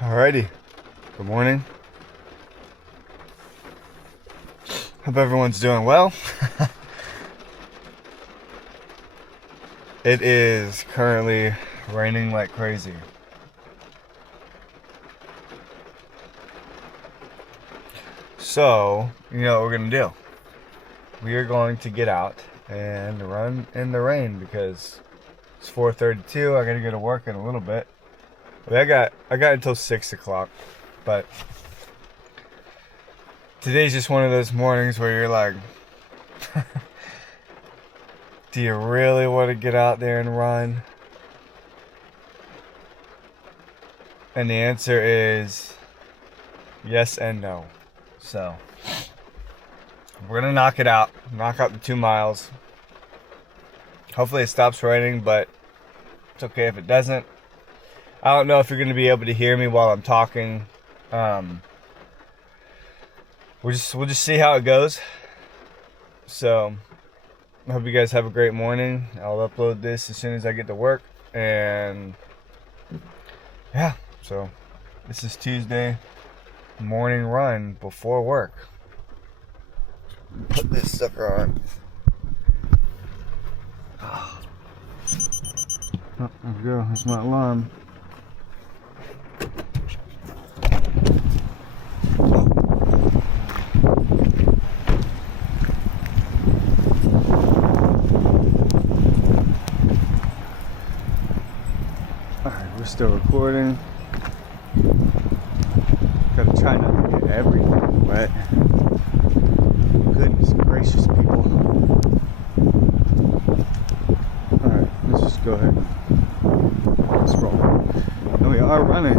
Alrighty, good morning. Hope everyone's doing well. It is currently raining like crazy. So, you know what we're gonna do? We are going to get out and run in the rain because it's 4:32. I gotta go to work in a little bit. I got until 6 o'clock, but today's just one of those mornings where you're like, do you really want to get out there and run? And the answer is yes and no. So we're gonna knock it out, knock out the 2 miles. Hopefully it stops raining, but it's okay if it doesn't. I don't know if you're gonna be able to hear me while I'm talking. We'll just see how it goes. So I hope you guys have a great morning. I'll upload this as soon as I get to work. And yeah, so this is Tuesday morning run before work. Put this sucker on. Oh, there we go. That's my alarm. Alright, we're still recording. Gotta try not to get everything wet. Goodness gracious, people. Alright, let's just go ahead and scroll. And we are running.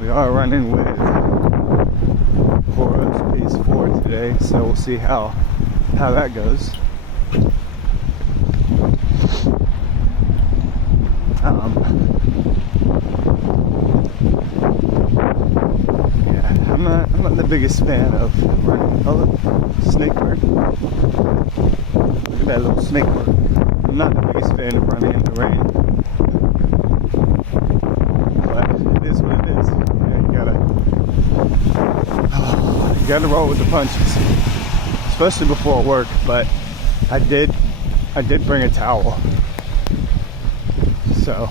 We are running with Cora's Pace 4 today, so we'll see how that goes. Yeah, I'm not the biggest fan of running. Oh, look, snake bird. Look at that little snake bird. I'm not the biggest fan of running in the rain. But it is what it is. Yeah, you gotta roll with the punches. Especially before work, but I did bring a towel. So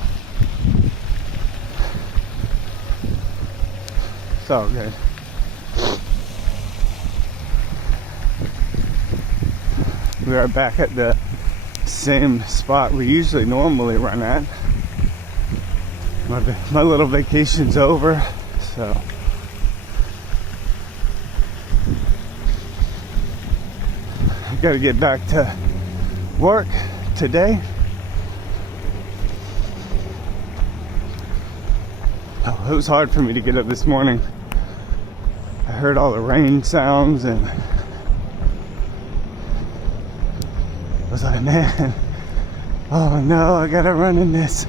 it's all good. We are back at the same spot we normally run at. My little vacation's over, so I gotta get back to work today. Oh, it was hard for me to get up this morning. I heard all the rain sounds and I was like, man, oh no, I gotta run in this.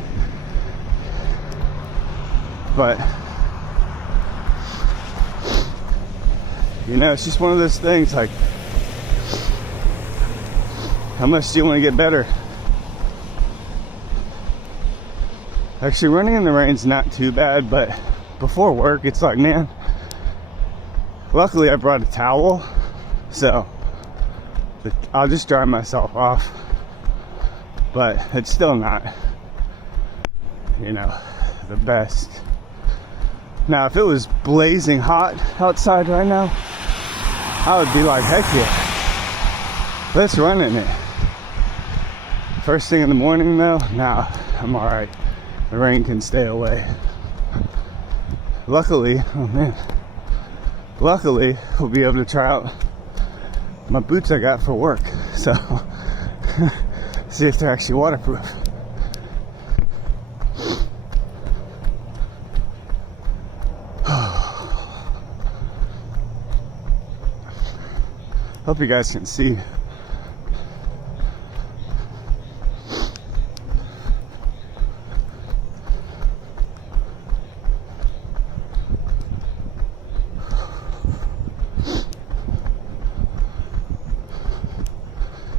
But you know, it's just one of those things, like, how much do you want to get better? Actually, running in the rain's not too bad, but before work, it's like, man, luckily I brought a towel, so I'll just dry myself off. But it's still not, you know, the best. Now, if it was blazing hot outside right now, I would be like, heck yeah, let's run in it. First thing in the morning, though, nah, I'm all right. The rain can stay away. Luckily, oh man, luckily we'll be able to try out my boots I got for work. So, see if they're actually waterproof. Hope you guys can see.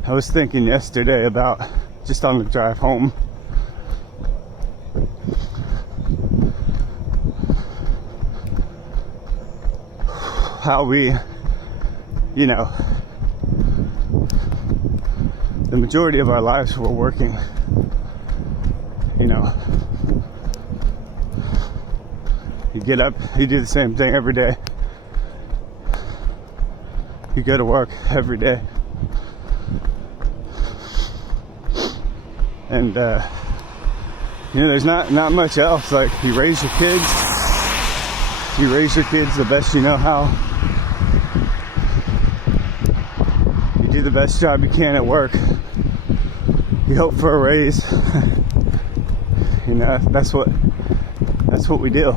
I was thinking yesterday about, just on the drive home, how we, you know, the majority of our lives we're working, you know. You get up, you do the same thing every day. You go to work every day. And, you know, there's not much else. Like, you raise your kids the best you know how. You do the best job you can at work. You hope for a raise. You know, that's what we do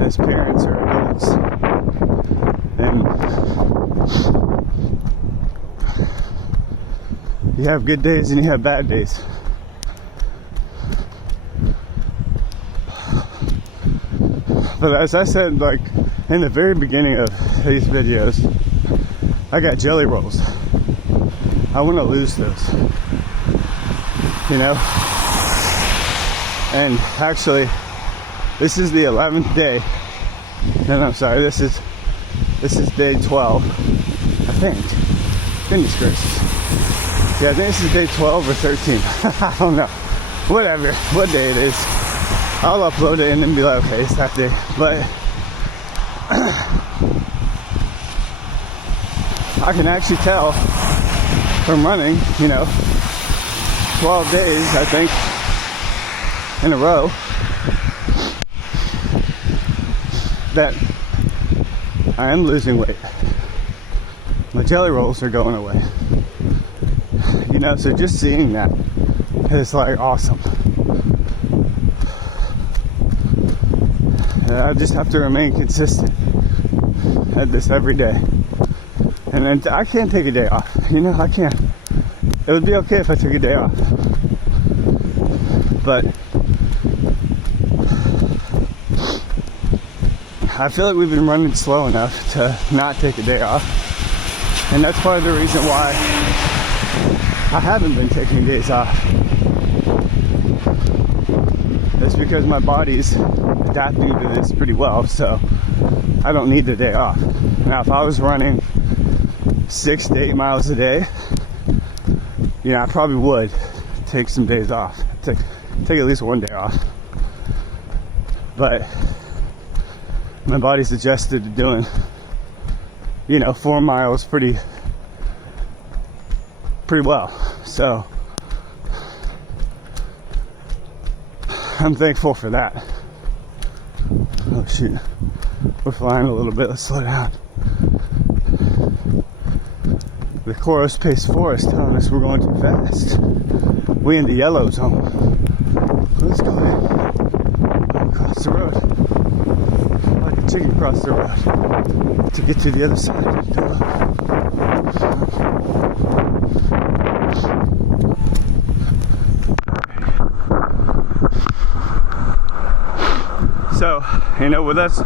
as parents or adults. And you have good days and you have bad days. But as I said, like, in the very beginning of these videos, I got jelly rolls. I want to lose those, you know? And actually, this is the 11th day. No, I'm sorry, this is day 12, I think. Goodness gracious. Yeah, I think this is day 12 or 13. I don't know. Whatever, what day it is. I'll upload it and then be like, okay, it's that day. But I can actually tell from running, you know, 12 days, I think, in a row, that I am losing weight. My jelly rolls are going away. You know, so just seeing that is like awesome. And I just have to remain consistent at this every day. And then I can't take a day off. You know, I can't. It would be okay if I took a day off. But I feel like we've been running slow enough to not take a day off. And that's part of the reason why I haven't been taking days off. It's because my body's adapting to this pretty well, so I don't need the day off. Now, if I was running 6 to 8 miles a day, you know, I probably would take some days off. Take at least one day off. But my body's adjusted to doing, you know, 4 miles pretty well. So I'm thankful for that. Oh shoot, we're flying a little bit. Let's slow down. The Coros Pace Forest telling us we're going too fast. We in the yellow zone. Let's go ahead. Across the road. Like a chicken across the road. To get to the other side of the door. So, you know, with us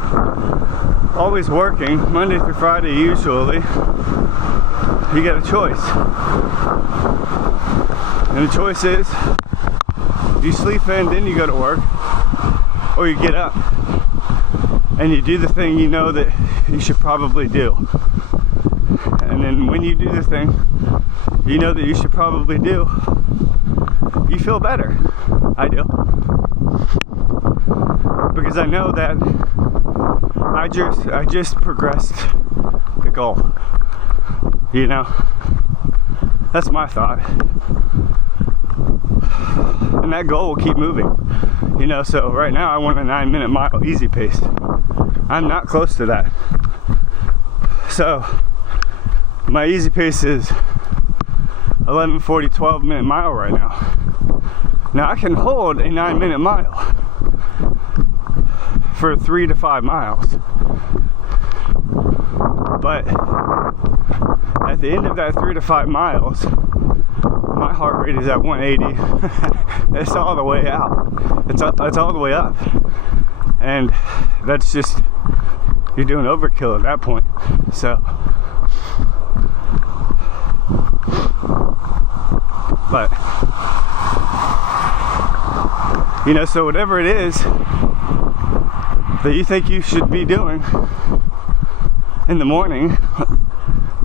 always working Monday through Friday usually, you get a choice. And the choice is, you sleep in, then you go to work, or you get up and you do the thing you know that you should probably do. And then when you do the thing you know that you should probably do, you feel better. I do. Because I know that I just progressed the goal. You know? That's my thought. And that goal will keep moving. You know, so right now I want a 9-minute mile easy pace. I'm not close to that. So my easy pace is 11:40, 12-minute mile right now. Now I can hold a 9-minute mile for 3 to 5 miles. But at the end of that 3 to 5 miles, my heart rate is at 180. It's all the way out. It's all the way up. And that's just, you're doing overkill at that point. So, but, you know, so whatever it is that you think you should be doing, in the morning,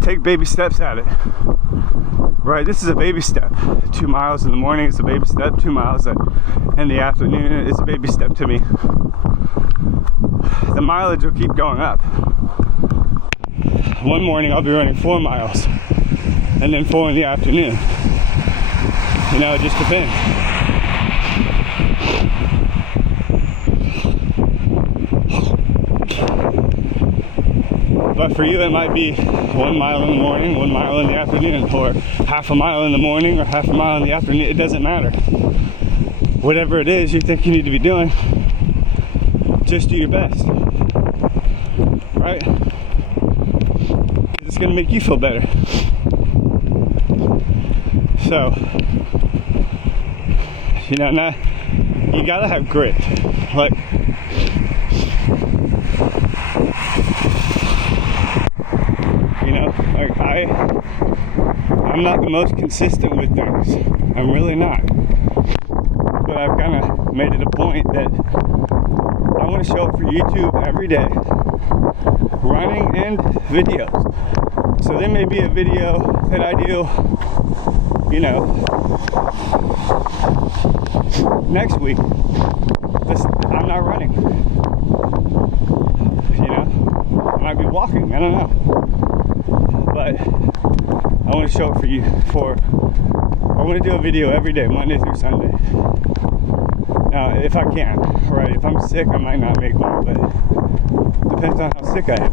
take baby steps at it. Right, this is a baby step. 2 miles in the morning is a baby step. 2 miles in the afternoon is a baby step to me. The mileage will keep going up. One morning I'll be running 4 miles, and then 4 in the afternoon. You know, it just depends. But for you, it might be 1 mile in the morning, 1 mile in the afternoon, or half a mile in the morning, or half a mile in the afternoon. It doesn't matter. Whatever it is you think you need to be doing, just do your best. Right? It's going to make you feel better. So, you know, now you gotta have grit. Like, you know, like I'm not the most consistent with things. I'm really not. But I've kind of made it a point that I want to show up for YouTube every day, running and videos. So there may be a video that I do, you know, next week. I'm not running. You know, I might be walking. I don't know. But I want to show it for you. I want to do a video every day, Monday through Sunday. Now, if I can, right? If I'm sick, I might not make one, but it depends on how sick I am.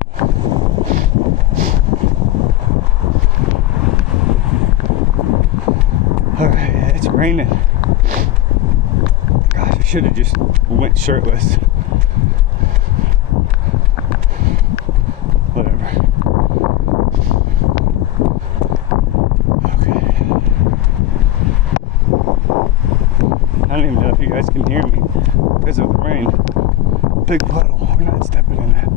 Alright, it's raining. Gosh, I should have just went shirtless. Whatever. Okay. I don't even know if you guys can hear me because of the rain. Big puddle. We're not stepping in that.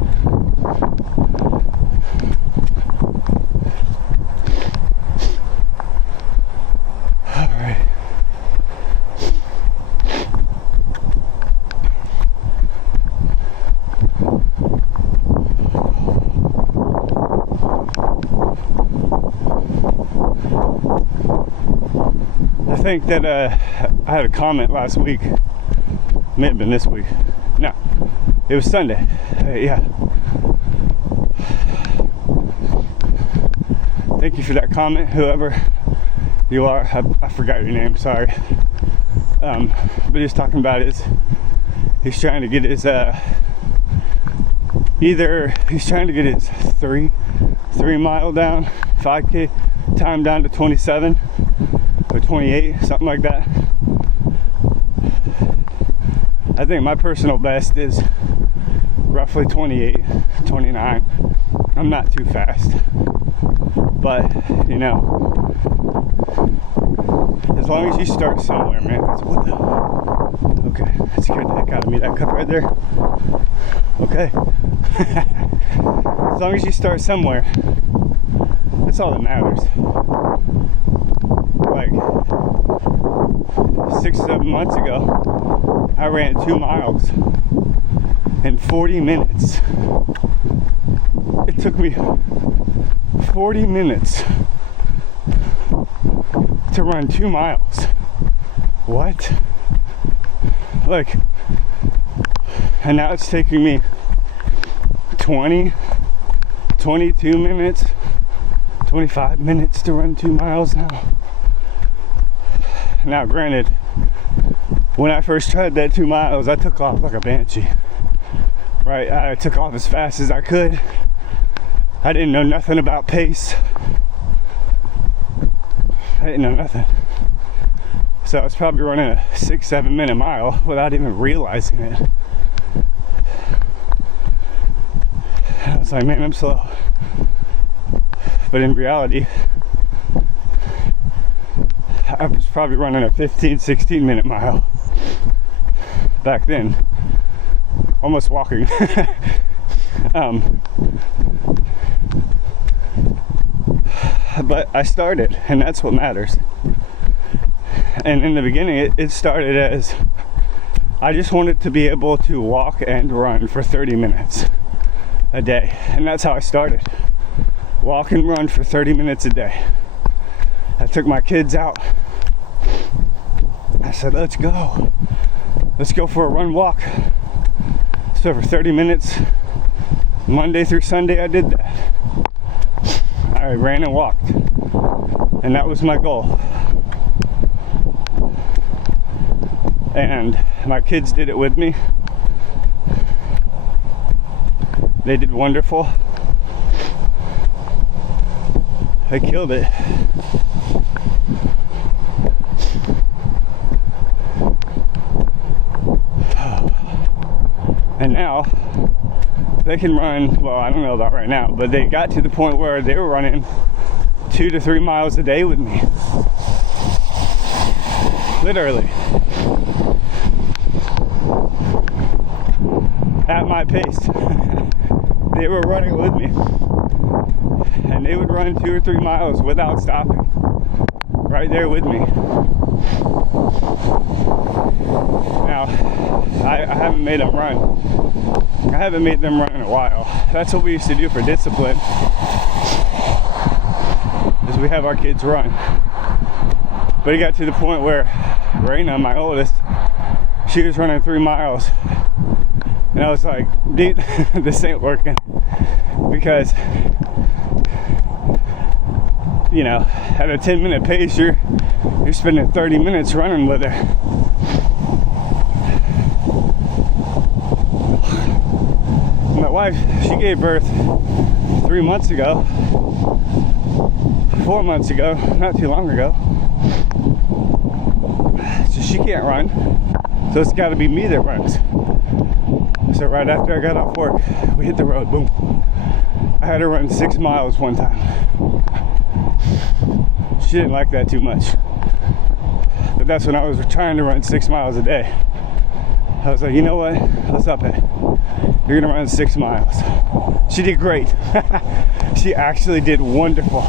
I think that I had a comment last week. May have been this week. No, it was Sunday. Yeah. Thank you for that comment, whoever you are. I forgot your name. Sorry. But he was talking about he's trying to get his he's trying to get his 3 mile down 5K time down to 27 or 28, something like that. I think my personal best is roughly 28, 29. I'm not too fast, but you know, as long as you start somewhere, man. What the? Okay, that scared the heck out of me. That cup right there. Okay. As long as you start somewhere, that's all that matters. Like 6-7 months ago, I ran 2 miles in 40 minutes. It took me 40 minutes to run 2 miles. What? Like, and now it's taking me 20, 22 minutes, 25 minutes to run 2 miles now. Now, granted, when I first tried that 2 miles, I took off like a banshee. Right? I took off as fast as I could. I didn't know nothing about pace. I didn't know nothing. So I was probably running a 6-7 minute mile without even realizing it. I was like, man, I'm slow. But in reality, I was probably running a 15-16 minute mile back then. Almost walking. But I started, and that's what matters. And in the beginning, it started as I just wanted to be able to walk and run for 30 minutes. a day. And that's how I started. Walk and run for 30 minutes a day. I took my kids out. I said, let's go. Let's go for a run walk. So for 30 minutes, Monday through Sunday, I did that. I ran and walked. And that was my goal. And my kids did it with me. They did wonderful. They killed it. And now they can run, well, I don't know about right now, but they got to the point where they were running 2 to 3 miles a day with me. Literally. At my pace. They were running with me. And they would run 2 or 3 miles without stopping. Right there with me. Now, I haven't made them run. I haven't made them run in a while. That's what we used to do for discipline. Is we have our kids run. But it got to the point where Raina, my oldest, she was running 3 miles. And I was like, dude, this ain't working. Because, you know, at a 10-minute pace, you're spending 30 minutes running with her. My wife, she gave birth 3 months ago, 4 months ago, not too long ago. So she can't run. So it's got to be me that runs. So right after I got off work, we hit the road, boom. I had her run 6 miles one time. She didn't like that too much. But that's when I was trying to run 6 miles a day. I was like, you know what? Let's up it. You're gonna run 6 miles. She did great. She actually did wonderful.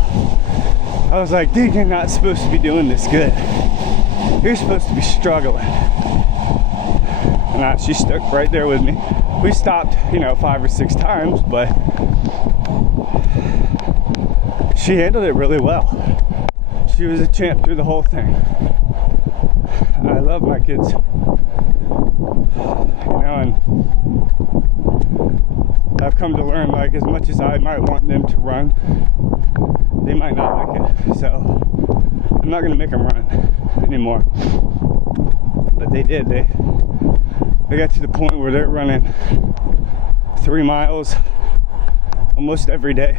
I was like, dude, you're not supposed to be doing this good. You're supposed to be struggling. And she stuck right there with me. We stopped, 5 or 6 times, but she handled it really well. She was a champ through the whole thing. I love my kids. And I've come to learn, like, as much as I might want them to run, they might not like it. So I'm not gonna make them run anymore. But they did. They got to the point where they're running 3 miles almost every day.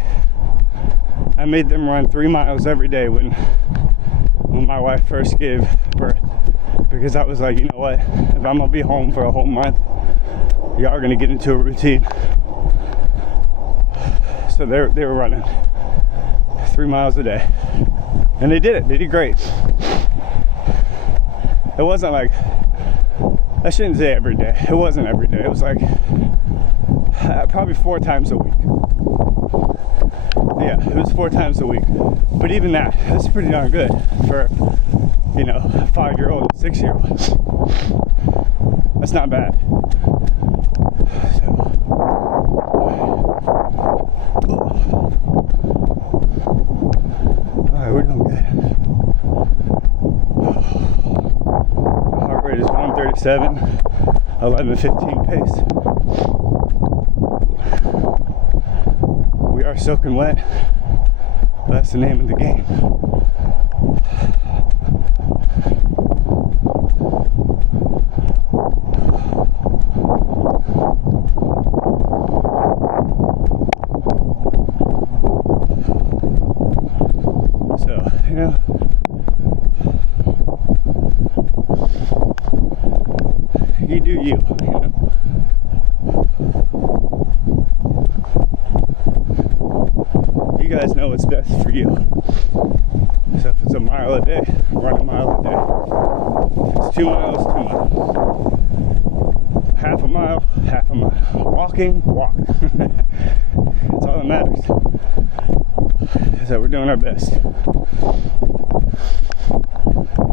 I made them run 3 miles every day when my wife first gave birth, because I was like, you know what, if I'm gonna be home for a whole month, y'all are gonna get into a routine. So they were running 3 miles a day, and they did it. They did great. It wasn't like, I shouldn't say every day. It wasn't every day. It was like probably 4 times a week. Yeah, it was 4 times a week. But even that's pretty darn good for, a 5-year-old and 6-year-old. That's not bad. Alright, we're doing good. My heart rate is 137, 11:15 pace. We are soaking wet. That's the name of the game. So, you do you, You guys know what's best for you. So if it's a mile a day, run a mile a day. If it's 2 miles, 2 miles. Half a mile, half a mile. Walking, walk. That's all that matters. So we're doing our best.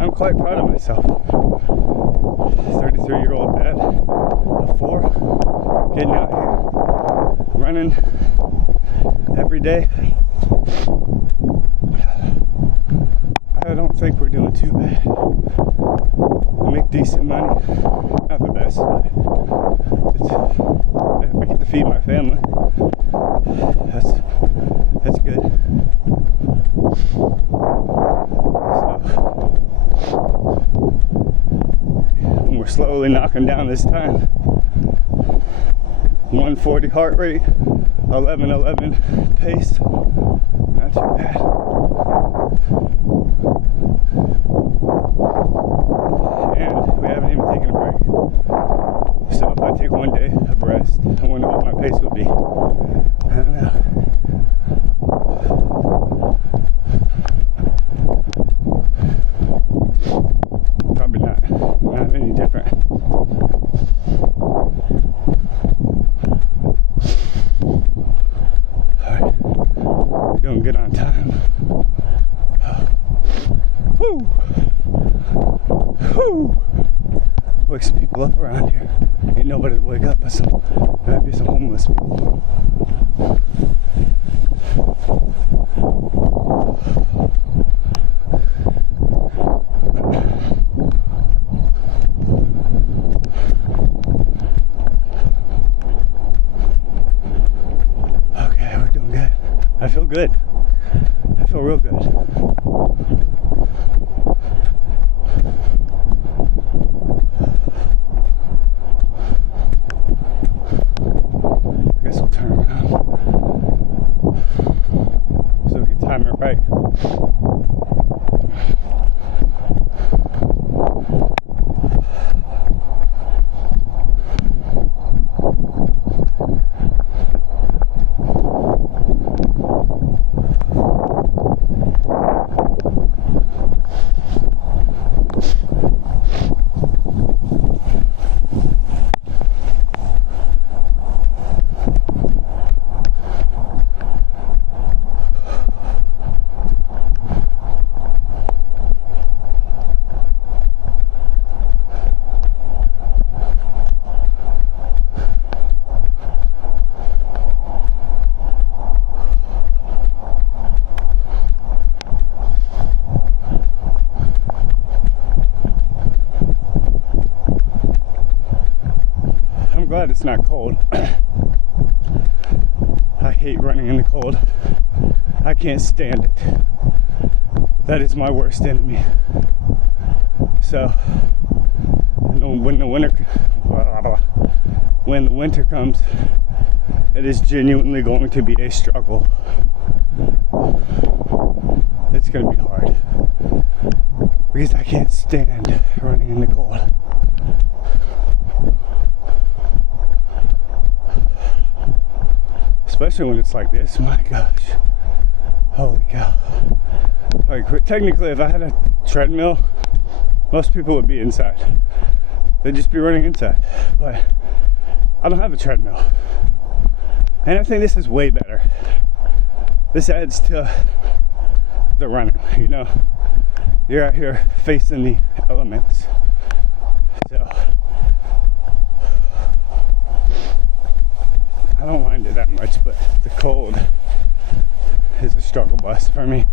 I'm quite proud of myself. 33-year-old dad of 4, getting out here, running running every day, I don't think we're doing too bad. I make decent money. Not the best, but I get to feed my family. That's good. And we're slowly knocking down this time. 140 heart rate, 11:11 pace. Not too bad. And we haven't even taken a break. So if I take one day of rest, I wonder what my pace would be. I don't know. Probably not any different. Alright, we're doing good on time. Woo! Woo! Wake some people up around here. Ain't nobody to wake up, but there might be some homeless people. Okay, we're doing good. I feel good. I feel real good. I guess we'll turn around so we can time it right. I'm glad it's not cold. I hate running in the cold. I can't stand it. That is my worst enemy. So, when the winter comes, it is genuinely going to be a struggle. It's going to be hard because I can't stand running in the cold. Especially when it's like this, my gosh. Holy cow. Like, technically, if I had a treadmill, most people would be inside. They'd just be running inside. But I don't have a treadmill. And I think this is way better. This adds to the running, you know? You're out here facing the elements. So I don't mind it that much, but the cold is a struggle bus for me.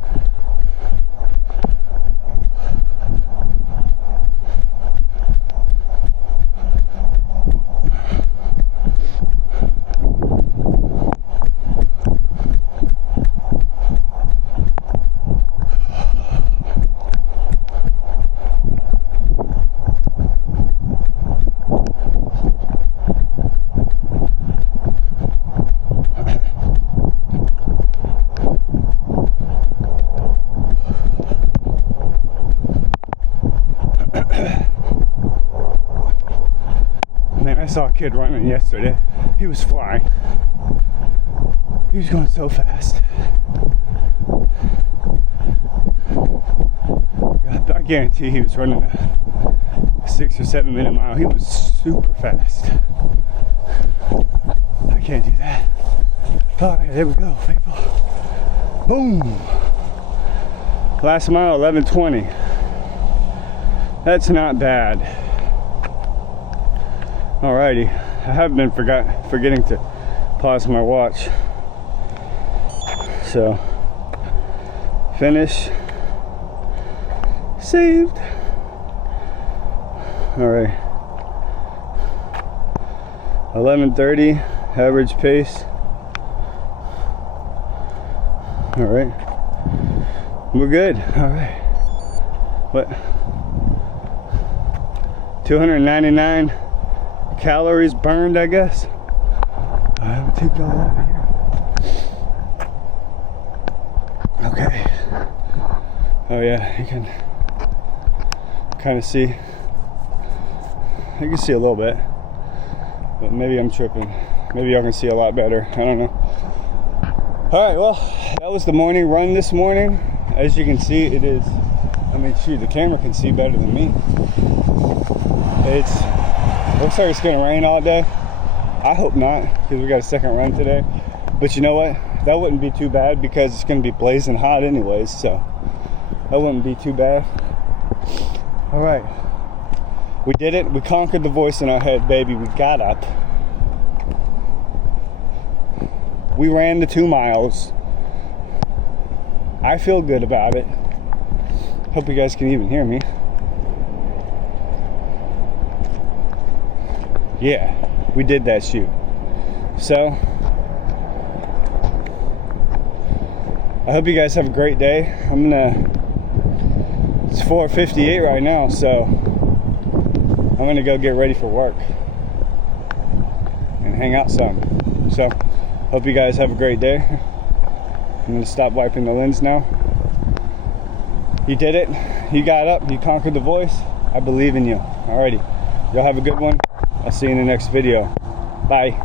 Man, I saw a kid running yesterday. He was flying. He was going so fast. I guarantee he was running a 6 or 7 minute mile. He was super fast. I can't do that. All right, there we go, people. Boom. Last mile, 11:20. That's not bad. Alrighty, I have been forgetting to pause my watch. So, finish, saved. All right, 11:30 average pace. All right, we're good. All right, what? 299 calories burned, I guess. I haven't taken all over here. Okay. Oh yeah, you can kind of see. You can see a little bit, but maybe I'm tripping. Maybe y'all can see a lot better. I don't know. All right, well, that was the morning run this morning. As you can see, it is, I mean, shoot, the camera can see better than me. Looks like it's gonna rain all day. I hope not, because we got a second run today. But you know what? That wouldn't be too bad because it's gonna be blazing hot anyways, so that wouldn't be too bad. All right, we did it. We conquered the voice in our head, baby. We got up. We ran the 2 miles. I feel good about it. Hope you guys can even hear me. Yeah, we did that shoot. So, I hope you guys have a great day. It's 4:58 right now, so I'm gonna go get ready for work and hang out some. So, hope you guys have a great day. I'm gonna stop wiping the lens now. You did it. You got up. You conquered the voice. I believe in you. Alrighty. Y'all have a good one. I'll see you in the next video. Bye.